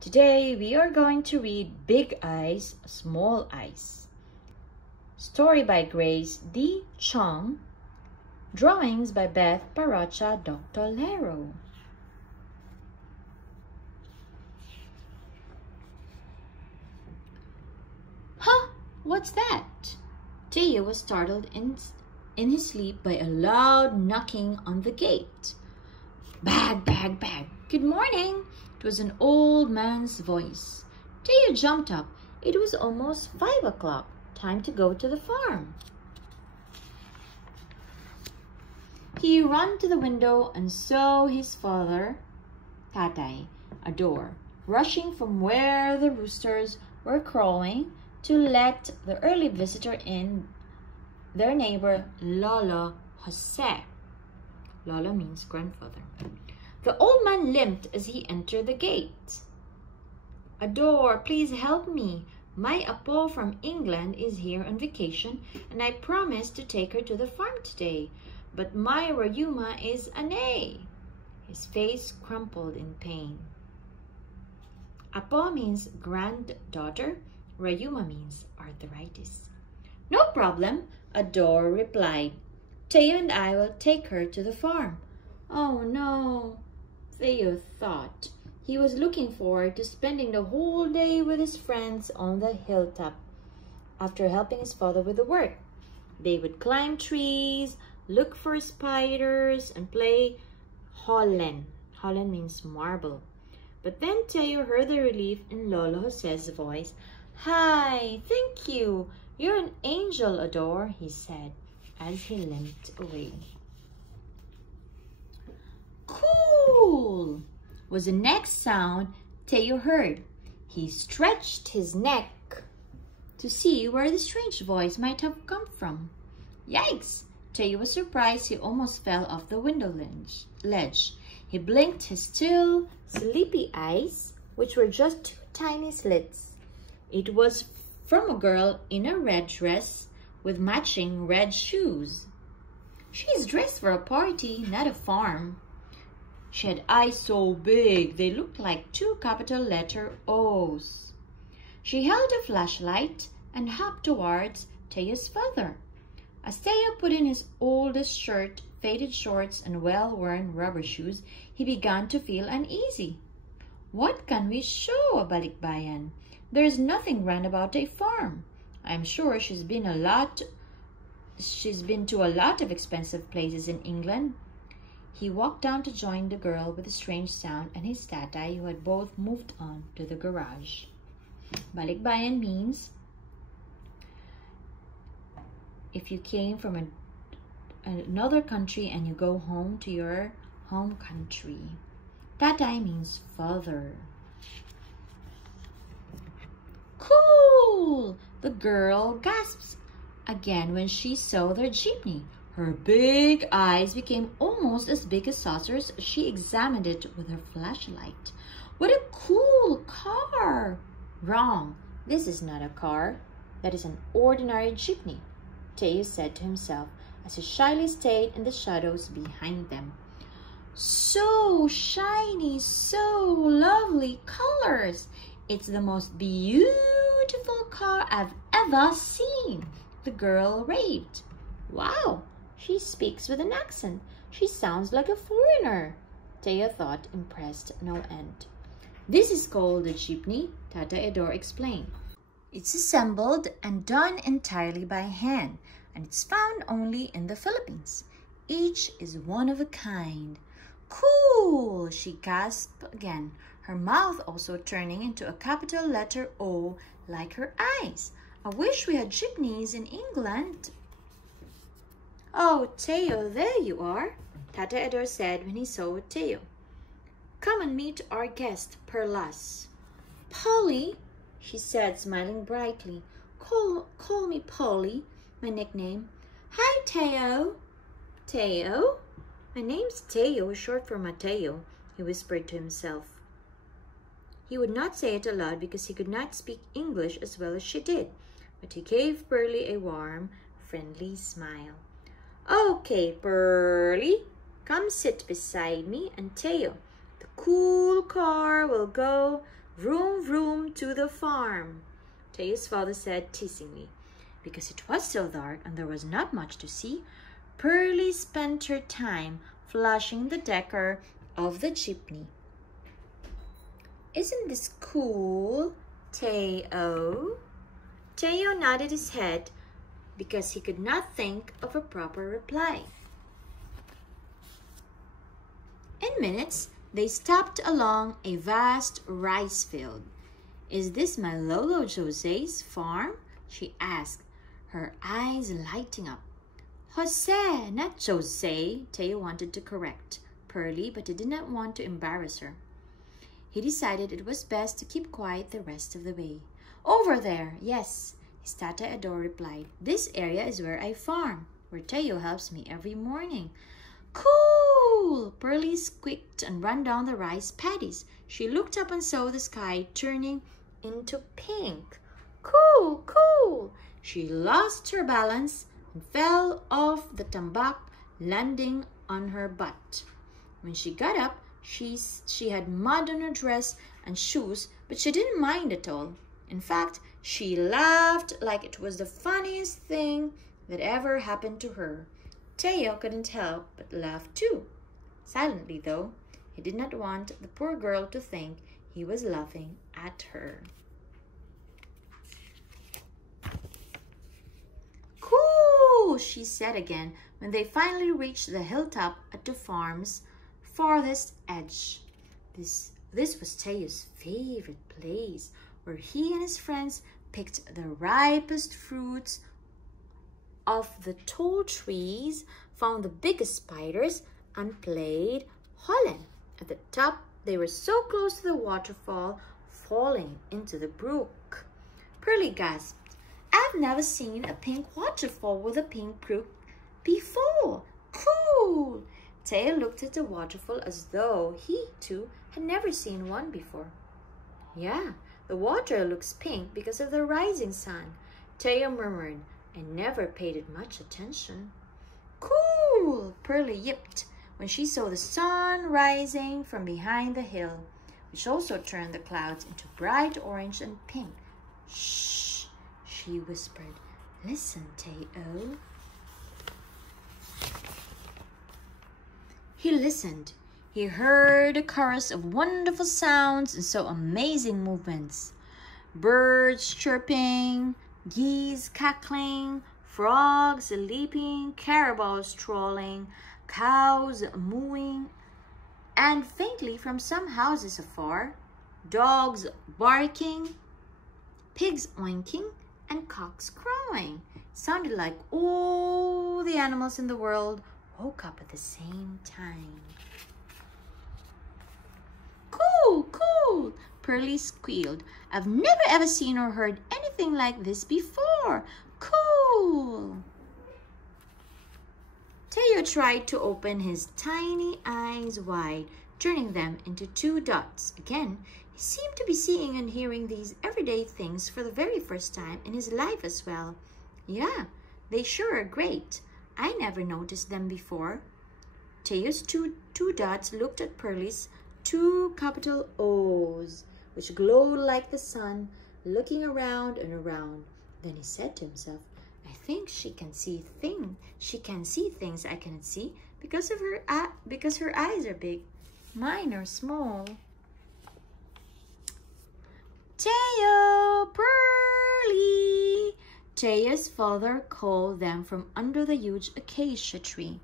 Today we are going to read Big Eyes, Small Eyes. Story by Grace D. Chong. Drawings by Beth Parrocha-Doctolero. Huh? What's that? Teo was startled in his sleep by a loud knocking on the gate. Bag, bag, bag. Good morning. It was an old man's voice. Teo jumped up. It was almost 5 o'clock. Time to go to the farm. He ran to the window and saw his father, Tatay, a door, rushing from where the roosters were crowing to let the early visitor in, their neighbor, Lolo Jose. Lolo means grandfather. The old man limped as he entered the gate. Adore, please help me. My apo from England is here on vacation, and I promised to take her to the farm today. But my Rayuma is away. His face crumpled in pain. Apo means granddaughter. Rayuma means arthritis. No problem, Adore replied. Teo and I will take her to the farm. Oh no, Teo thought. He was looking forward to spending the whole day with his friends on the hilltop. After helping his father with the work, they would climb trees, look for spiders, and play Hollen. Hollen means marble. But then Teo heard the relief in Lolo Jose's voice. Hi, thank you. You're an angel, Adore, he said as he limped away. Cool was the next sound Teo heard. He stretched his neck to see where the strange voice might have come from. Yikes! Teo was surprised. He almost fell off the window ledge. He blinked his still, sleepy eyes, which were just 2 tiny slits. It was from a girl in a red dress with matching red shoes. She's dressed for a party, not a farm. She had eyes so big they looked like 2 capital letter O's. She held a flashlight and hopped towards Teo's father. As Teo put in his oldest shirt, faded shorts, and well-worn rubber shoes, he began to feel uneasy. What can we show a balikbayan? There is nothing grand about a farm. I am sure she's been to a lot of expensive places in England. He walked down to join the girl with a strange sound and his tatay, who had both moved on to the garage. Balikbayan means if you came from another country and you go home to your home country. Tatay means father. Cool! The girl gasps again when she saw their jeepney. Her big eyes became almost as big as saucers as she examined it with her flashlight. What a cool car! Wrong. This is not a car. That is an ordinary jeepney, Teo said to himself as he shyly stayed in the shadows behind them. So shiny, so lovely colors. It's the most beautiful car I've ever seen, the girl raved. Wow, she speaks with an accent. She sounds like a foreigner, Teo thought, impressed no end. This is called a jeepney, Tata Adore explained. It's assembled and done entirely by hand, and it's found only in the Philippines. Each is one of a kind. Cool, she gasped again, her mouth also turning into a capital letter O like her eyes. I wish we had jeepneys in England. Oh, Teo, there you are, Tata Adore said when he saw Teo. Come and meet our guest, Pearlie. Polly, she said, smiling brightly. Call me Polly, my nickname. Hi, Teo. Teo? My name's Teo, short for Mateo, he whispered to himself. He would not say it aloud because he could not speak English as well as she did, but he gave Pearlie a warm, friendly smile. Okay, Pearlie, come sit beside me and Teo. The cool car will go Vroom, vroom to the farm, Teo's father said teasingly. Because it was still dark and there was not much to see, Pearlie spent her time flushing the decker of the jeepney. Isn't this cool, Teo? Teo nodded his head because he could not think of a proper reply. In minutes, they stopped along a vast rice field. Is this my Lolo Jose's farm? She asked, her eyes lighting up. Jose, not Jose, Teo wanted to correct Pearlie, but he did not want to embarrass her. He decided it was best to keep quiet the rest of the way. Over there, yes, his Tata Ador replied. This area is where I farm, where Teo helps me every morning. Cool! Pearlie squeaked and ran down the rice paddies. She looked up and saw the sky turning into pink. Cool, cool! She lost her balance and fell off the tambak, landing on her butt. When she got up, she had mud on her dress and shoes, but she didn't mind at all. In fact, she laughed like it was the funniest thing that ever happened to her. Teo couldn't help but laugh too. Silently, though. He did not want the poor girl to think he was laughing at her. Cool, she said again when they finally reached the hilltop at the farm's farthest edge. This was Teo's favorite place, where he and his friends picked the ripest fruits off the tall trees, found the biggest spiders, and played Holland. At the top, they were so close to the waterfall, falling into the brook. Pearlie gasped, I've never seen a pink waterfall with a pink brook before. Cool! Teo looked at the waterfall as though he, too, had never seen one before. Yeah, the water looks pink because of the rising sun, Teo murmured, and never paid it much attention. Cool! Pearlie yipped when she saw the sun rising from behind the hill, which also turned the clouds into bright orange and pink. Shh, she whispered. Listen, Teo. He listened. He heard a chorus of wonderful sounds and saw amazing movements. Birds chirping, geese cackling, frogs leaping, caribou strolling, cows mooing, and faintly from some houses afar, dogs barking, pigs oinking, and cocks crowing. It sounded like all the animals in the world woke up at the same time. Cool, cool, Pearlie squealed. I've never ever seen or heard anything like this before. Cool. Teo tried to open his tiny eyes wide, turning them into 2 dots. Again, he seemed to be seeing and hearing these everyday things for the very first time in his life as well. Yeah, they sure are great. I never noticed them before. Teo's two dots looked at Pearlie's 2 capital O's, which glowed like the sun, looking around and around. Then he said to himself, I think she can see things I cannot see because her eyes are big. Mine are small. Teo, Pearlie! Teo's father called them from under the huge acacia tree,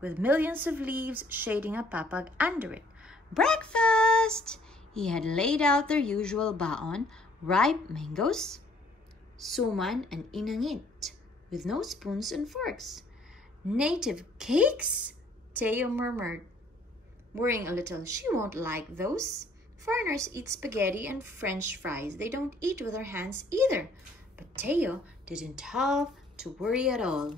with millions of leaves shading a papag under it. Breakfast! He had laid out their usual baon, ripe mangoes, suman, and inangit, with no spoons and forks. Native cakes? Teo murmured, worrying a little. She won't like those. Foreigners eat spaghetti and French fries. They don't eat with their hands either. But Teo didn't have to worry at all.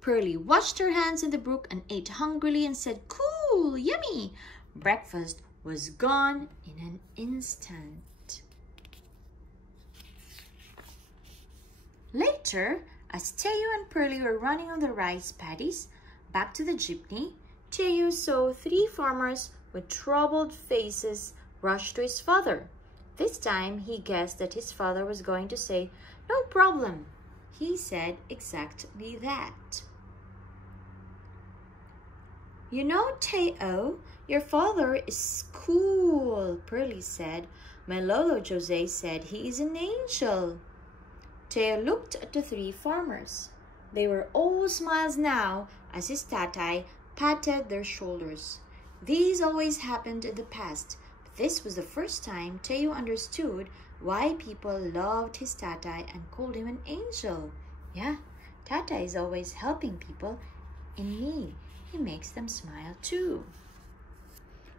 Pearlie washed her hands in the brook and ate hungrily and said, Cool, yummy. Breakfast was gone in an instant. Later, as Teo and Pearlie were running on the rice paddies back to the jeepney, Teo saw 3 farmers with troubled faces, rushed to his father. This time he guessed that his father was going to say, "No problem." He said exactly that. "You know, Teo, your father is cool," Pearlie said. "My Lolo Jose said he is an angel." Teo looked at the three farmers. They were all smiles now as his tatay patted their shoulders. These always happened in the past, but this was the first time Teo understood why people loved his tatay and called him an angel. Yeah, tatay is always helping people in need. He makes them smile too.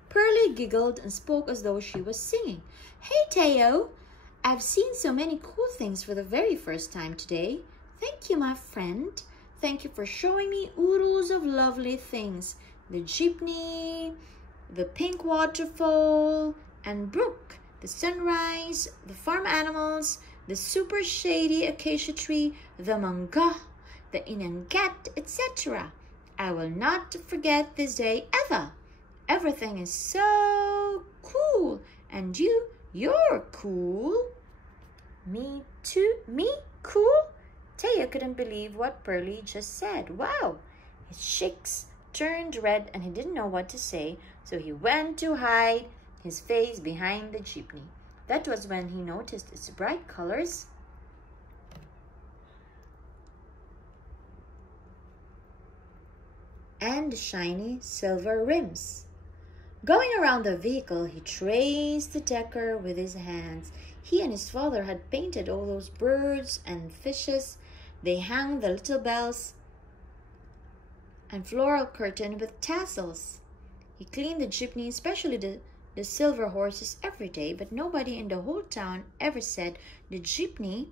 Pearlie giggled and spoke as though she was singing. "Hey, Teo, I've seen so many cool things for the very first time today. Thank you, my friend. Thank you for showing me oodles of lovely things. The jeepney, the pink waterfall and brook, the sunrise, the farm animals, the super shady acacia tree, the manga, the inangat, etc. I will not forget this day ever. Everything is so cool, and you're cool." "Me too? Me cool?" Teo couldn't believe what Pearlie just said. Wow! His cheeks turned red and he didn't know what to say, so he went to hide his face behind the jeepney. That was when he noticed its bright colors and the shiny silver rims. Going around the vehicle, he traced the decor with his hands. He and his father had painted all those birds and fishes. They hung the little bells and floral curtain with tassels. He cleaned the jeepney, especially the silver horses, every day, but nobody in the whole town ever said the jeepney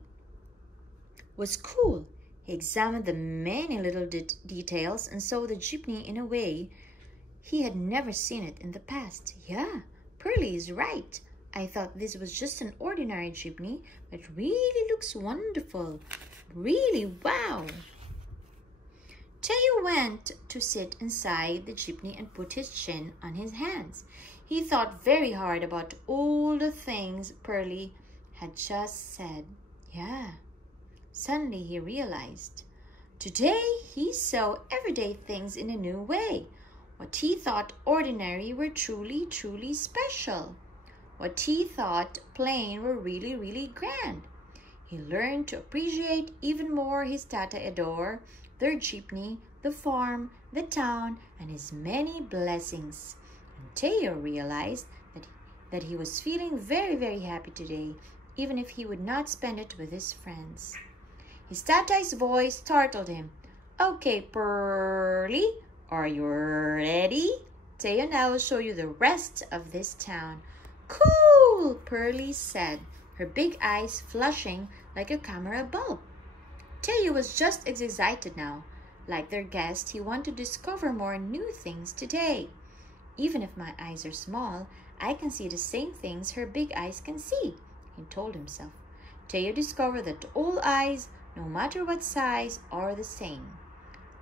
was cool. He examined the many little details and saw the jeepney in a way he had never seen it in the past. Yeah, Pearlie is right. I thought this was just an ordinary jeepney, but really looks wonderful. Really, wow. Teo went to sit inside the jeepney and put his chin on his hands. He thought very hard about all the things Pearlie had just said. Yeah. Suddenly he realized. Today he saw everyday things in a new way. What he thought ordinary were truly, truly special. What he thought plain were really, really grand. He learned to appreciate even more his Tata Adore, their jeepney, the farm, the town, and his many blessings. And Teo realized that he was feeling very, very happy today, even if he would not spend it with his friends. His Tata's voice startled him. "Okay, Pearlie, are you ready? Teo now will show you the rest of this town." "Cool," Pearlie said, her big eyes flashing like a camera bulb. Teo was just as excited now. Like their guest, he wanted to discover more new things today. "Even if my eyes are small, I can see the same things her big eyes can see," he told himself. Teo discovered that all eyes, no matter what size, are the same.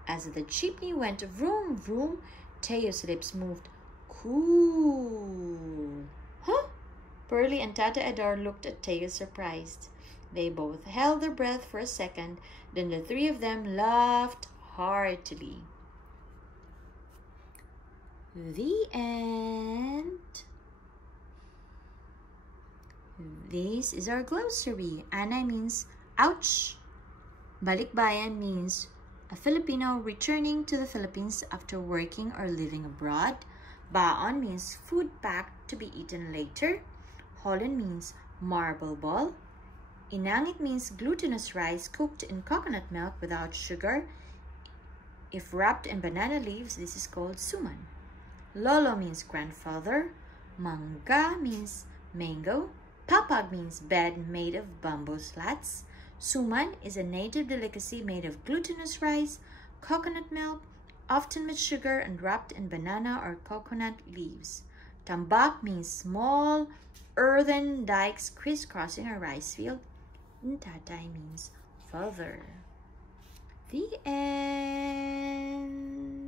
As the jeepney went vroom, vroom, Teo's lips moved. "Cool." "Huh?" Pearlie and Tata Adar looked at Teo surprised. They both held their breath for a second, then the three of them laughed heartily. The end. This is our glossary. Ana means ouch. Balikbayan means a Filipino returning to the Philippines after working or living abroad. Baon means food packed to be eaten later. Holland means marble ball. Inangit means glutinous rice cooked in coconut milk without sugar. If wrapped in banana leaves, this is called suman. Lolo means grandfather. Manga means mango. Papag means bed made of bamboo slats. Suman is a native delicacy made of glutinous rice, coconut milk, often with sugar and wrapped in banana or coconut leaves. Tambak means small earthen dikes crisscrossing a rice field. And tatay means father. The end.